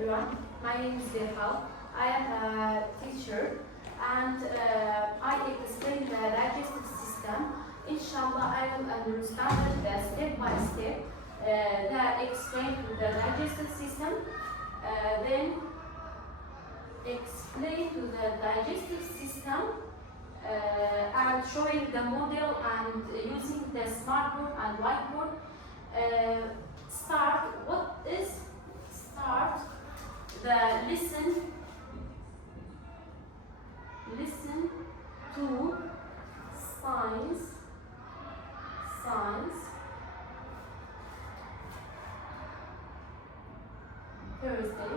everyone, my name is Dehal. I am a teacher and I explain the digestive system. Inshallah, I will understand it step by step. That explain the digestive system, then explain to the digestive system and showing the model and using the smartboard and whiteboard. Start the listen to science Thursday,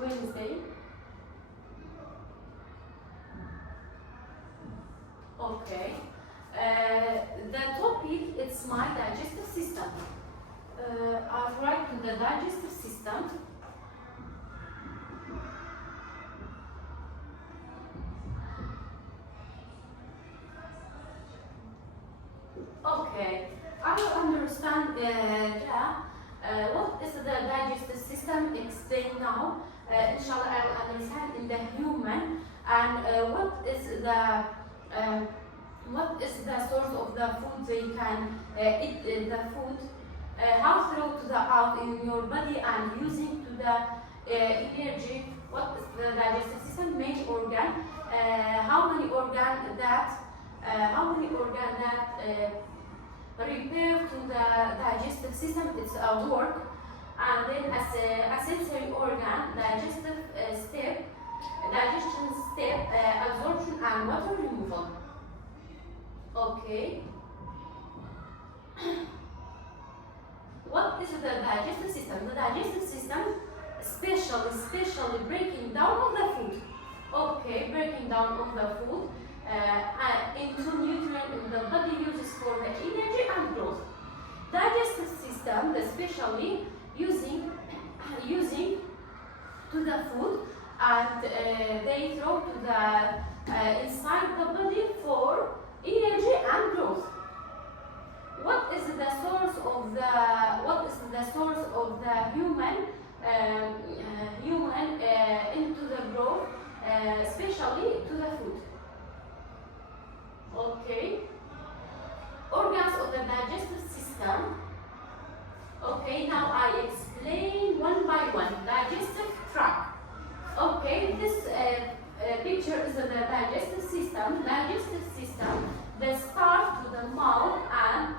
Wednesday. Okay. The topic is my digestive system. I'll write to the digestive system. Okay, I will understand what is the digestive system explained now. Inshallah, I will understand in the human and what is the source of the food they can eat the food, how through to the out in your body and using to the energy. What is the digestive system main organ? How many organ that repair to the digestive system? It's a work, and then as a sensory organ, digestion step, absorption and water removal. Okay. What is the digestive system? The digestive system specially breaking down of the food. Okay, breaking down of the food into nutrients in the body uses for the energy and growth. Digestive system, especially using to the food and they throw to the inside the body for energy and growth. What is the source of the human into the growth, especially to the food? Okay. Organs of the digestive system. Okay, now I explain one by one. Digestive tract. Okay, this picture is the digestive system. Digestive system, they start to the mouth and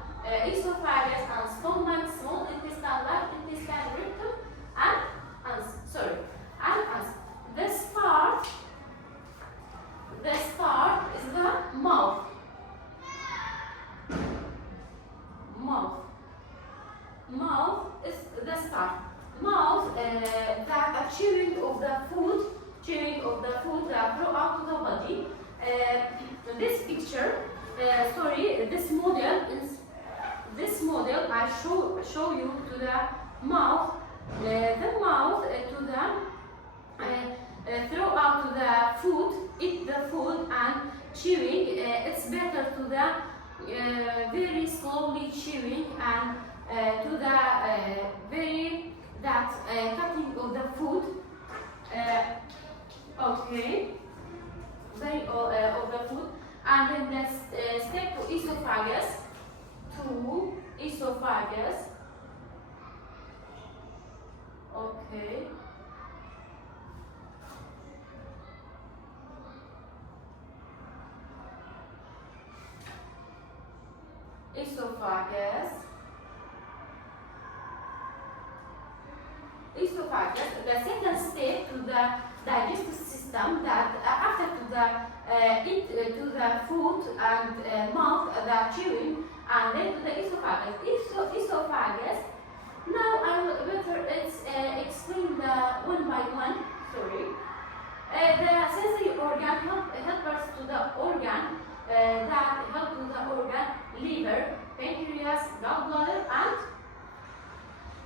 esophagus and stomach, small intestine, large intestine, rectum, and anus. The start is the mouth. Mouth is the start. Mouth, the chewing of the food that flow out to the body. This picture, this model I show you to the mouth. The mouth to the throw out to the food, eat the food and chewing. It's better to the very slowly chewing and to the very cutting of the food. Okay, very of the food, and then the step to esophagus. Okay. Esophagus. The second step to the digestive system that after to the eat to the food and mouth, the chewing, and then to the esophagus. Esophagus. Now I will better explain the one by one. Sorry. The sensory organ helps to the organ that help to the organ liver, pancreas, gallbladder,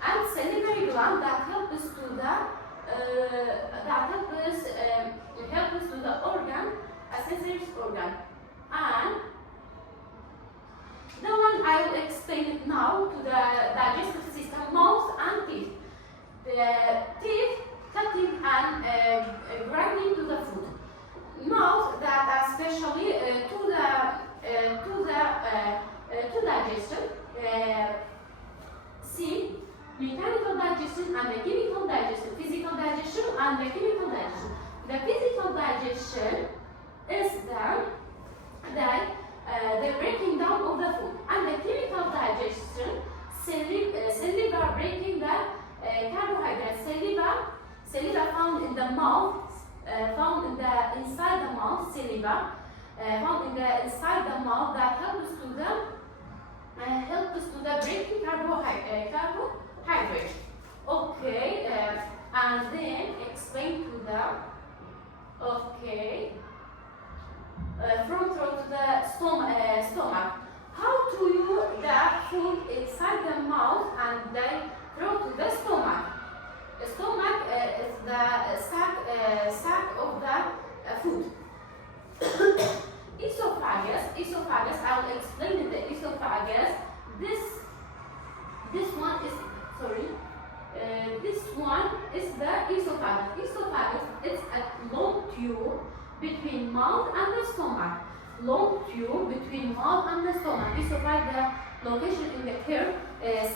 and salivary gland that helps to the organ, a sensory organ, and the one I will explain it now to the digestive system, mouth and teeth. The and the chemical digestion. The physical digestion is the breaking down of the food, and the chemical digestion, saliva breaking the carbohydrates. Saliva found in the mouth, found in the inside the mouth. Saliva found in the inside the mouth that helps to the breaking carbohydrate. Okay, and then explain to the from throat to the stomach. How to use the food inside the mouth and then throw to the stomach. The stomach is the sac of the food. Esophagus. I will explain the esophagus. This one is the esophagus. Esophagus is a long tube between mouth and the stomach. Long tube between mouth and the stomach. Esophagus, the location in the curve.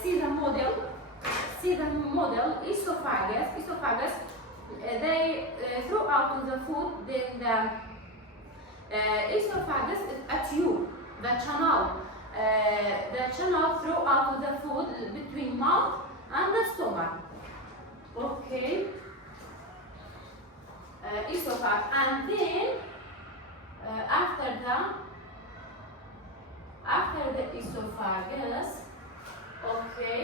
See the model. Esophagus. They throw out to the food. Then the esophagus is a tube. The channel. The channel throw out to the food between mouth and the stomach. Okay. Esophagus, and then after the esophagus, okay,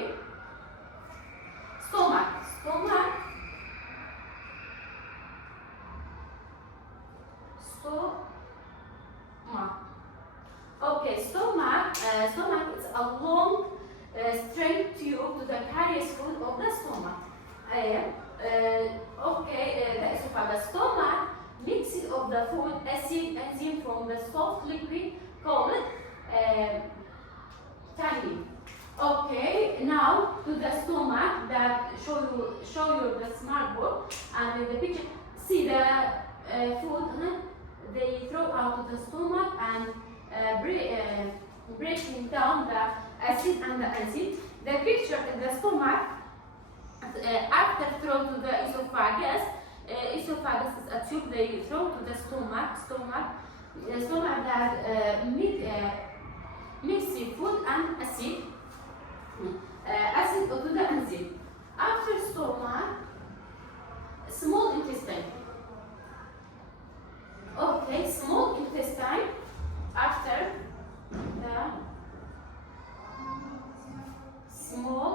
stomach. Okay, stomach is a long straight tube to the carries food of the stomach. The esophagus. Stomach mixes of the food, acid, enzyme from the soft liquid called tiny. Okay, now to the stomach that show you the smart board and the picture. See the food they throw out to the stomach and breaking down the acid and the enzyme. The picture in the stomach. After throw to the esophagus, esophagus is a tube they throw to the stomach that mix food and acid to the enzyme. After stomach, small intestine. Okay, small intestine. After the small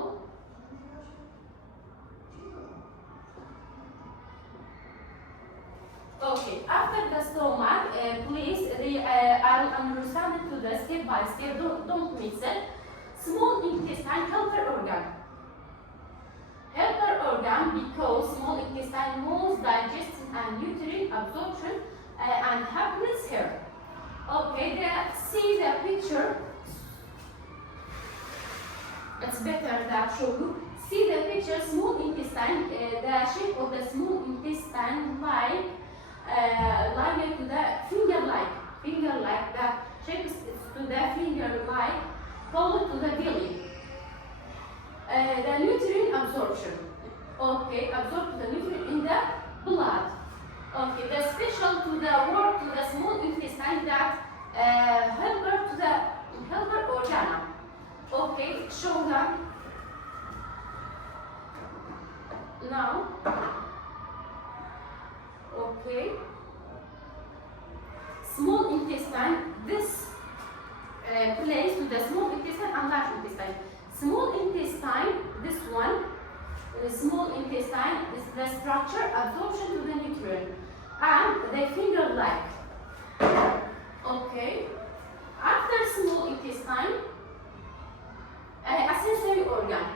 Okay, after the stomach, please, I'll understand it to the step by step, don't mix it. Small intestine, helper organ. Helper organ because small intestine moves digestion and nutrient absorption and happiness here. Okay, see the picture. It's better that show you. See the picture, small intestine, the shape of the small intestine like to the finger-like, the shape is to the finger-like, followed to the belly. The nutrient absorption. Okay, absorb the nutrient in the blood. Okay, the special to the work to the small intestine that helper organ. Okay, show them now. Okay, small intestine, this place to the small intestine and large intestine. Small intestine, this one, the small intestine is the structure, absorption to the nutrient, and the finger-like. Okay, after small intestine, a sensory organ.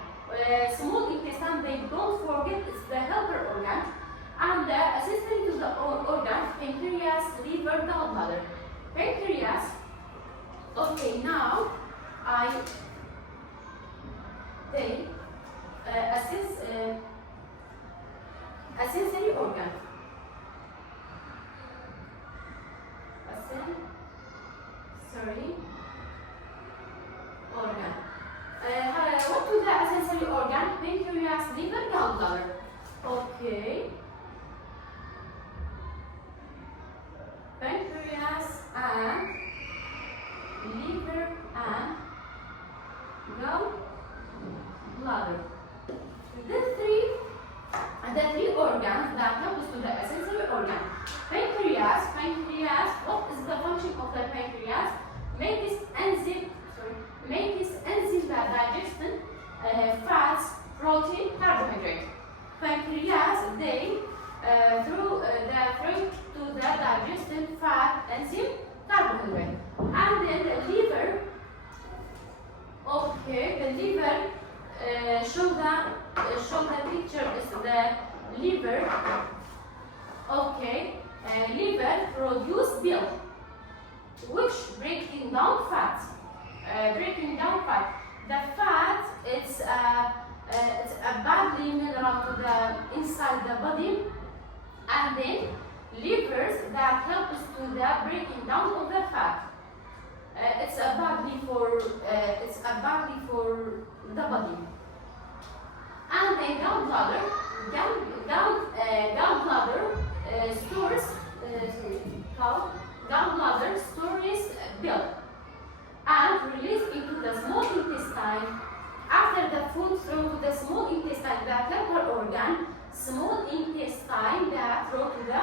Small intestine, they don't forget, it's the helper organ. And the accessory to the organ, pancreas, liver, gallbladder. Pancreas. Okay, now they a sensory organ. Sensory organ. What to the sensory organ? Pancreas, liver, gallbladder. Okay. liver, and gallbladder. The three organs that comes to the sensory organ. Pancreas, what is the function of the pancreas? Make this enzyme that digestion fats, protein, carbohydrate. Pancreas, they through to the digestion fat, enzyme, carbohydrate. And then the liver, the liver show the picture is the liver. Liver produce bile, which breaking down fat. The fat it's a badly mineral to the inside the body, and then livers that helps to the breaking down of the fat. It's a badly for the body. And then gallbladder stores gallbladder stores bile and release into the small intestine. After the food through to the small intestine, the third organ, small intestine that through to the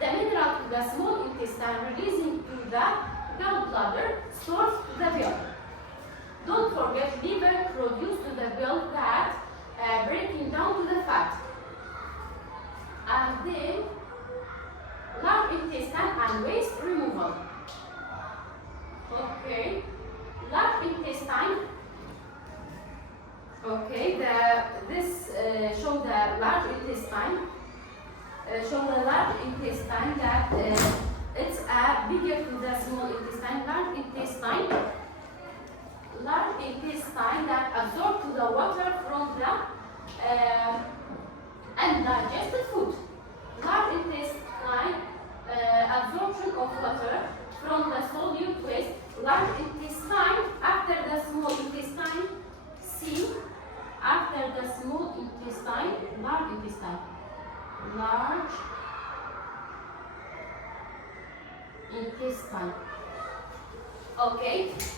mineral to the small intestine, releasing to the gallbladder, stores to the bile. Don't forget, liver produce to the bile that breaking down to the fat. And then large intestine and waste removal. Large intestine. This show the large intestine. Show the large intestine that it's bigger to the small intestine. Large intestine that absorb to the water from the undigested food. Large intestine absorption of water from the solute waste. Large intestine after the small intestine. C. After the small intestine, large intestine. Large intestine.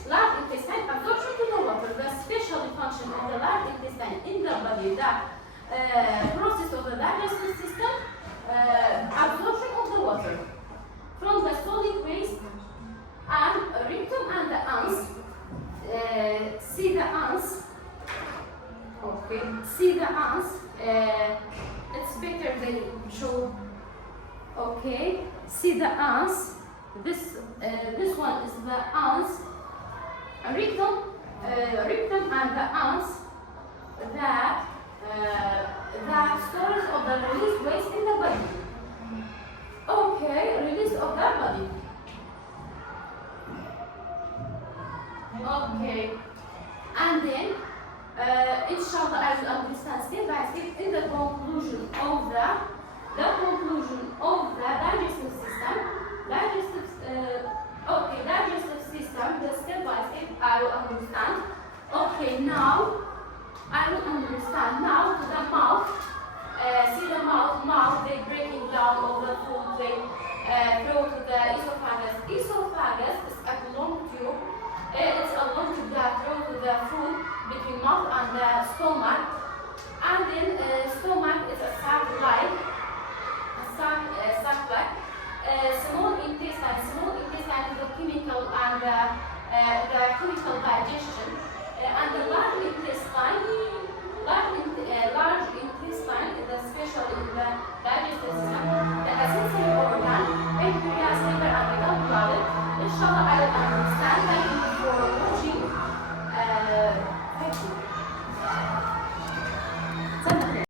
Large intestine absorption to the water. The special function of the large intestine in the body, the process of the digestive system, absorption of the water from the solid waste, and rectum and the anus. See the anus. See the anus. It's better than show. See the anus. This one is the anus. Rectum and the anus. That storage of the released waste in the body. Release of the body. And then inshallah I will understand step by step in the conclusion of the digestive system. Digestive system, the step by step I will understand. Now I will understand. Now to the mouth. See the mouth, they breaking down of the food, they go to the esophagus. Esophagus is a long tube. It's a long tube that goes to the food between mouth and the stomach. And then stomach is a sac-like. Small intestine is the chemical and the chemical digestion. And the large intestine